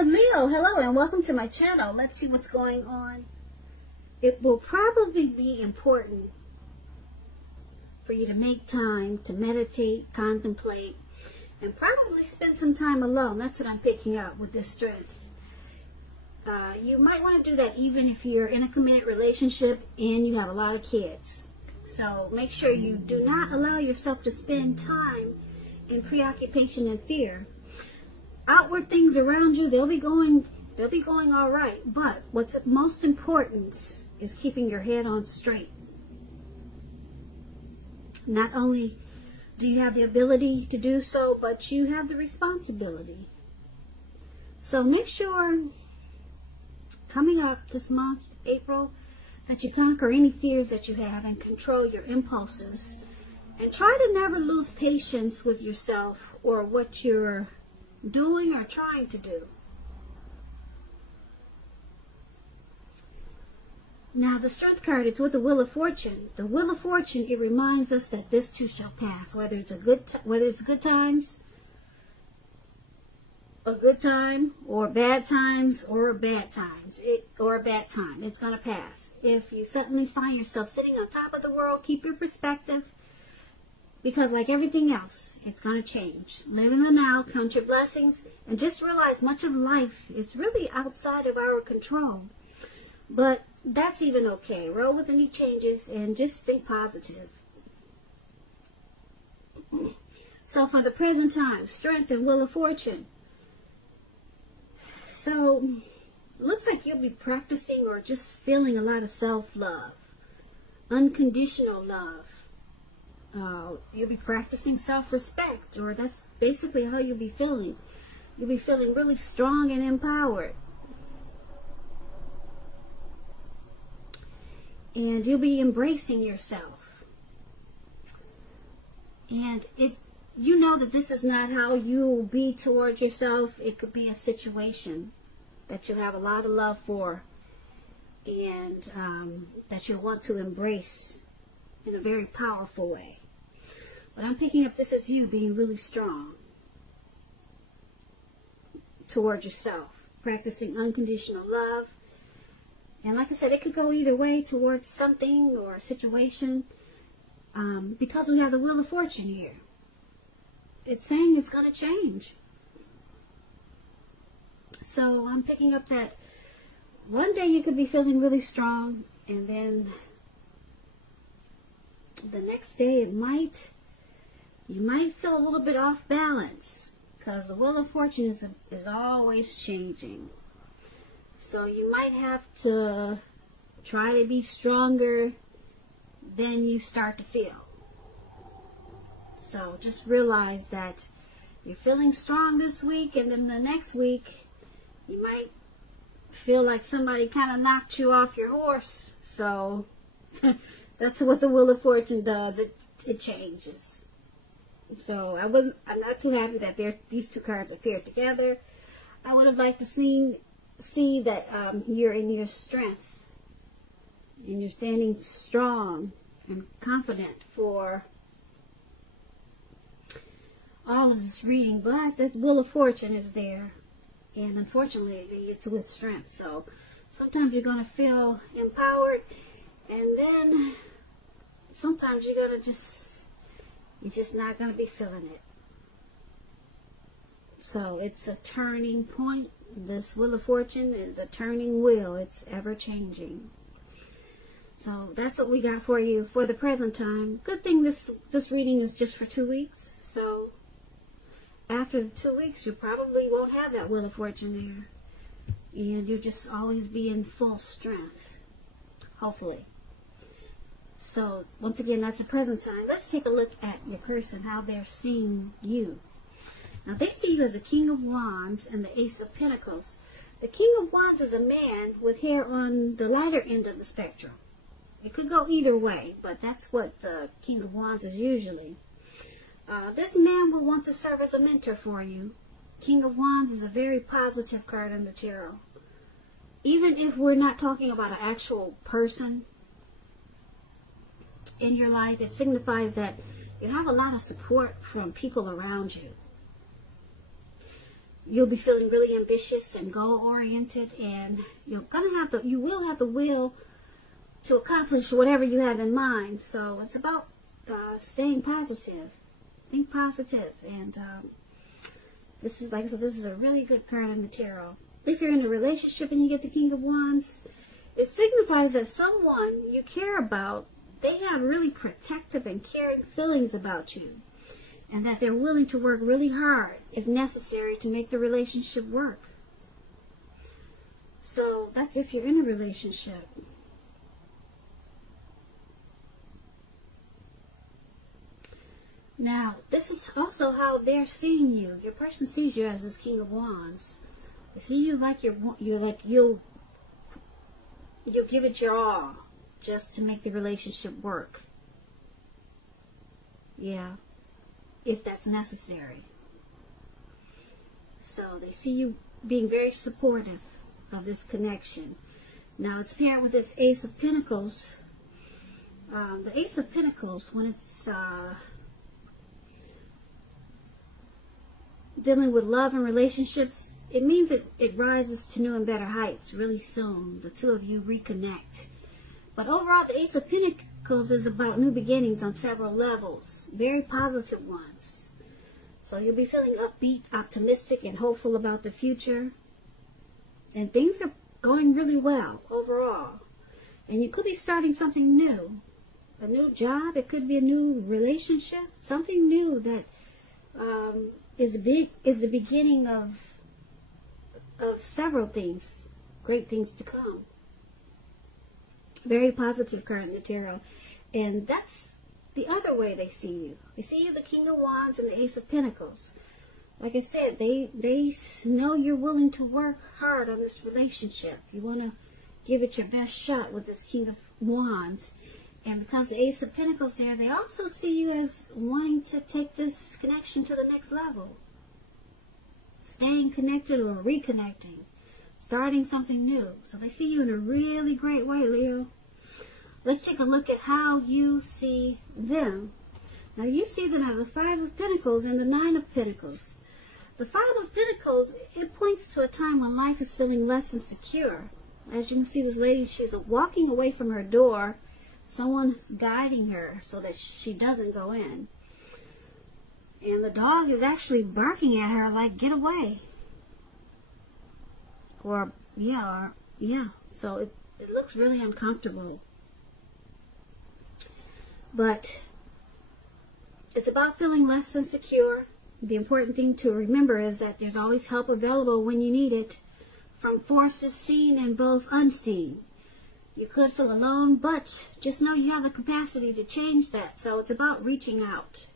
of Leo, hello and welcome to my channel. Let's see what's going on. It will probably be important for you to make time to meditate, contemplate, and probably spend some time alone. That's what I'm picking up with this strength. You might want to do that even if you're in a committed relationship and you have a lot of kids. So make sure you do not allow yourself to spend time in preoccupation and fear. Outward things around you, they'll be going all right. But what's most important is keeping your head on straight. Not only do you have the ability to do so, but you have the responsibility. So make sure coming up this month, April, that you conquer any fears that you have and control your impulses. And try to never lose patience with yourself or what you're doing or trying to do. Now the Strength card, it's with the Wheel of Fortune. The Wheel of Fortune, it reminds us that this too shall pass. Whether it's good times, a good time, or bad times, or bad times, or a bad time, it's going to pass. If you suddenly find yourself sitting on top of the world, keep your perspective, because like everything else, it's going to change. Live in the now, count your blessings, and just realize much of life is really outside of our control. But that's even okay. Roll with any changes and just think positive. So for the present time, Strength and Wheel of Fortune. So, looks like you'll be practicing or just feeling a lot of self-love. Unconditional love. You'll be practicing self-respect, or that's basically how you'll be feeling. You'll be feeling really strong and empowered. And you'll be embracing yourself. And if you know that this is not how you'll be towards yourself, it could be a situation that you have a lot of love for and that you'll want to embrace in a very powerful way. But I'm picking up this as you being really strong towards yourself, practicing unconditional love. And like I said, it could go either way towards something or a situation because we have the Wheel of Fortune here. It's saying it's going to change. So I'm picking up that one day you could be feeling really strong, and then the next day you might feel a little bit off balance, because the Wheel of Fortune is always changing. So you might have to try to be stronger than you start to feel. So just realize that you're feeling strong this week, and then the next week you might feel like somebody kind of knocked you off your horse. So that's what the Wheel of Fortune does. It changes. So I'm not too happy that these two cards appeared together. I would have liked to see that you're in your strength and you're standing strong and confident for all of this reading, but that Wheel of Fortune is there, and unfortunately it's with strength. So sometimes you're going to feel empowered, and then sometimes you're just not going to be feeling it. So it's a turning point. This Wheel of Fortune is a turning wheel. It's ever changing. So that's what we got for you for the present time. Good thing this reading is just for 2 weeks. So after the 2 weeks, you probably won't have that Wheel of Fortune there. And you'll just always be in full strength. Hopefully. So once again, that's the present time. Let's take a look at your person, how they're seeing you. Now, they see you as the King of Wands and the Ace of Pentacles. The King of Wands is a man with hair on the lighter end of the spectrum. It could go either way, but that's what the King of Wands is usually. This man will want to serve as a mentor for you. King of Wands is a very positive card in the tarot. Even if we're not talking about an actual person in your life, it signifies that you have a lot of support from people around you. you'll be feeling really ambitious and goal-oriented, and you will have the will to accomplish whatever you have in mind. So it's about staying positive. Think positive. And this is, like I said, this is a really good card in the tarot. If you're in a relationship and you get the King of Wands, it signifies that someone you care about, they have really protective and caring feelings about you, and that they're willing to work really hard, if necessary, to make the relationship work. So that's if you're in a relationship. Now, this is also how they're seeing you. Your person sees you as this King of Wands. They see you like you'll give it your all just to make the relationship work. Yeah, if that's necessary. So they see you being very supportive of this connection. Now it's paired with this Ace of Pentacles. The Ace of Pentacles, when it's dealing with love and relationships, it means it rises to new and better heights really soon. The two of you reconnect. But overall, the Ace of Pentacles is about new beginnings on several levels. Very positive ones. So you'll be feeling upbeat, optimistic, and hopeful about the future. And things are going really well overall. And you could be starting something new. A new job. It could be a new relationship. Something new that is the beginning of several things, great things to come. Very positive card in the tarot. And that's the other way they see you. They see you the King of Wands and the Ace of Pentacles. Like I said, they know you're willing to work hard on this relationship. You want to give it your best shot with this King of Wands. And because the Ace of Pentacles there, they also see you as wanting to take this connection to the next level. Staying connected or reconnecting. Starting something new. So they see you in a really great way, Leo. Let's take a look at how you see them. Now you see them as the Five of Pentacles and the Nine of Pentacles. The Five of Pentacles, it points to a time when life is feeling less insecure. As you can see, this lady, she's walking away from her door. Someone's guiding her so that she doesn't go in. And the dog is actually barking at her like, get away. So it looks really uncomfortable. But it's about feeling less insecure. The important thing to remember is that there's always help available when you need it, from forces seen and both unseen. You could feel alone, but just know you have the capacity to change that. So it's about reaching out.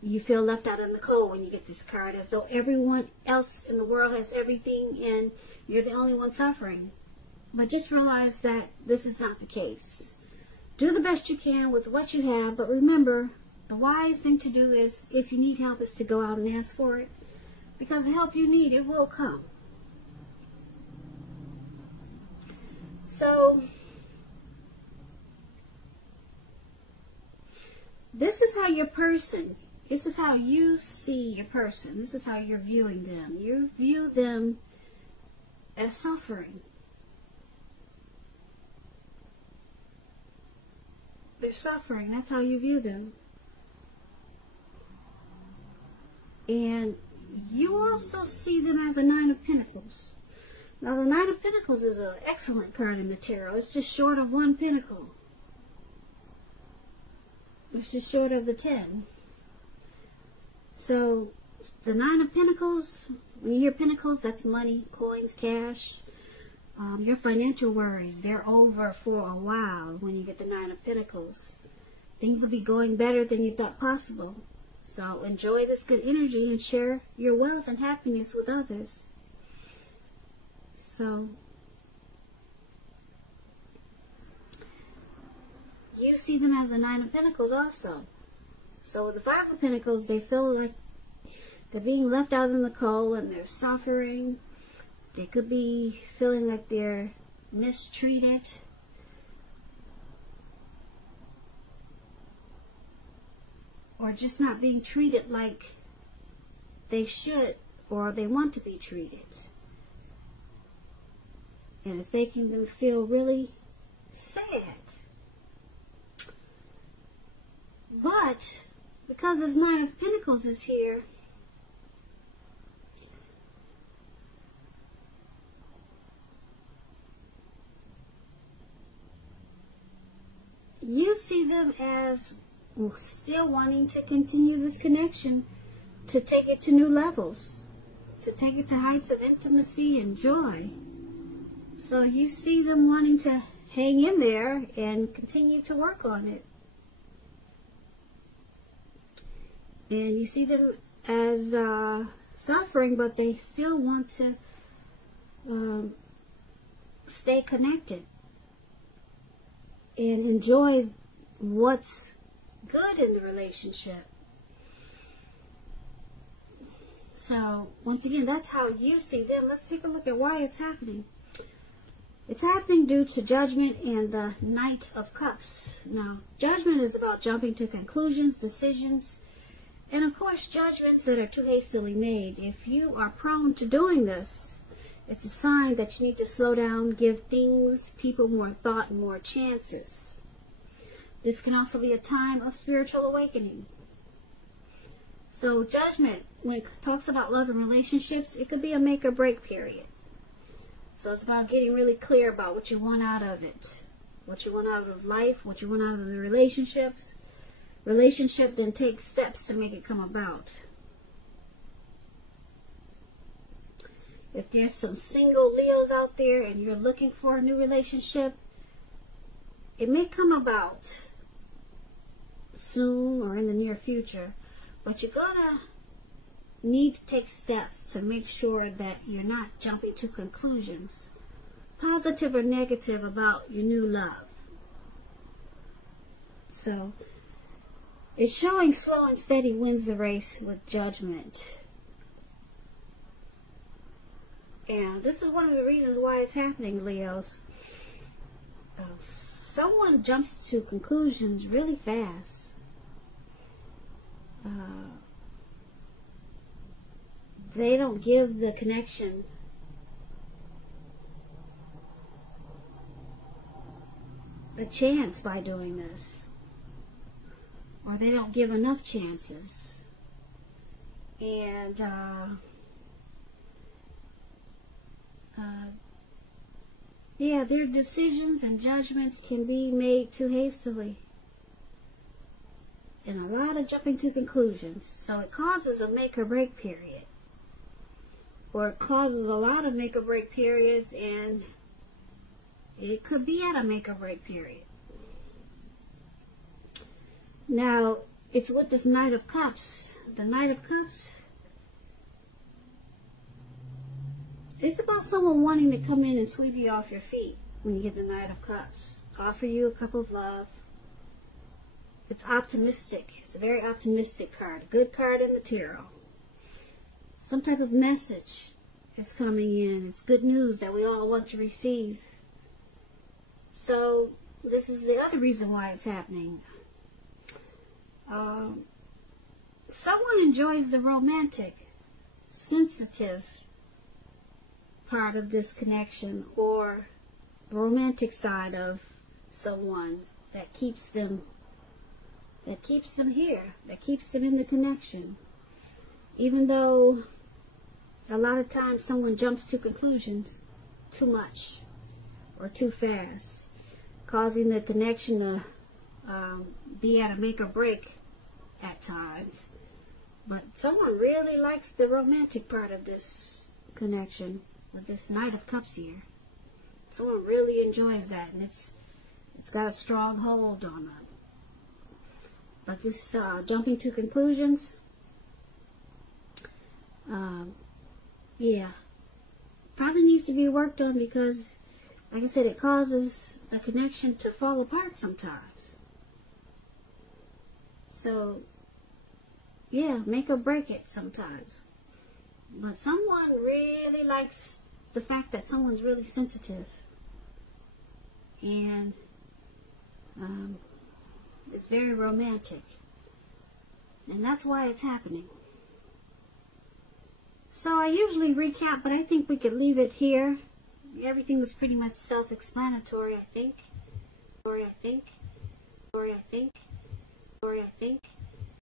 You feel left out in the cold when you get this card, as though everyone else in the world has everything and you're the only one suffering. But just realize that this is not the case. Do the best you can with what you have, but remember, the wise thing to do is, if you need help, is to go out and ask for it. Because the help you need, it will come. So, this is how your person, this is how you see your person. This is how you're viewing them. You view them as suffering. They're suffering. That's how you view them. And you also see them as a Nine of Pentacles. Now, the Nine of Pentacles is an excellent card in the tarot. It's just short of one pentacle. It's just short of the 10. So, the Nine of Pentacles, when you hear pentacles, that's money, coins, cash. Your financial worries, they're over for a while when you get the Nine of Pentacles. Things will be going better than you thought possible. So enjoy this good energy and share your wealth and happiness with others. So you see them as a Nine of Pentacles also. So with the Five of Pentacles, they feel like they're being left out in the cold and they're suffering. They could be feeling like they're mistreated. Or just not being treated like they should or they want to be treated. And it's making them feel really sad. But because this Nine of Pentacles is here, you see them as still wanting to continue this connection, to take it to new levels, to take it to heights of intimacy and joy. So you see them wanting to hang in there and continue to work on it. And you see them as suffering, but they still want to stay connected and enjoy what's good in the relationship. So, once again, that's how you see them. Let's take a look at why it's happening. It's happening due to judgment and the Knight of Cups. Now, judgment is about jumping to conclusions, decisions, and of course, judgments that are too hastily made. If you are prone to doing this, it's a sign that you need to slow down, give things, people more thought, and more chances. This can also be a time of spiritual awakening. So judgment, when it talks about love and relationships, it could be a make or break period. So it's about getting really clear about what you want out of it, what you want out of life, what you want out of the relationships. Relationship then takes steps to make it come about. If there's some single Leos out there and you're looking for a new relationship, it may come about soon or in the near future, but you're gonna need to take steps to make sure that you're not jumping to conclusions, positive or negative, about your new love. So it's showing slow and steady wins the race with judgment. And this is one of the reasons why it's happening, Leos. Someone jumps to conclusions really fast. They don't give the connection a chance by doing this. Or they don't give enough chances. And yeah, their decisions and judgments can be made too hastily. And a lot of jumping to conclusions. So it causes a make or break period. Or it causes a lot of make or break periods, and it could be at a make or break period. Now, it's with this Knight of Cups. The Knight of Cups, it's about someone wanting to come in and sweep you off your feet when you get the Knight of Cups. Offer you a cup of love. It's optimistic. It's a very optimistic card. A good card in the tarot. Some type of message is coming in. It's good news that we all want to receive. So, this is the other reason why it's happening. Someone enjoys the romantic, sensitive part of this connection, or the romantic side of someone that keeps them here, that keeps them in the connection. Even though a lot of times someone jumps to conclusions too much or too fast, causing the connection to be at a make or break at times. But someone really likes the romantic part of this connection with this Knight of Cups here. Someone really enjoys that, and it's got a strong hold on them. But this jumping to conclusions, yeah, probably needs to be worked on, because, like I said, it causes the connection to fall apart sometimes. So, yeah, make or break it sometimes. But someone really likes the fact that someone's really sensitive. And it's very romantic. And that's why it's happening. So I usually recap, but I think we could leave it here. Everything's pretty much self-explanatory, I think. I think.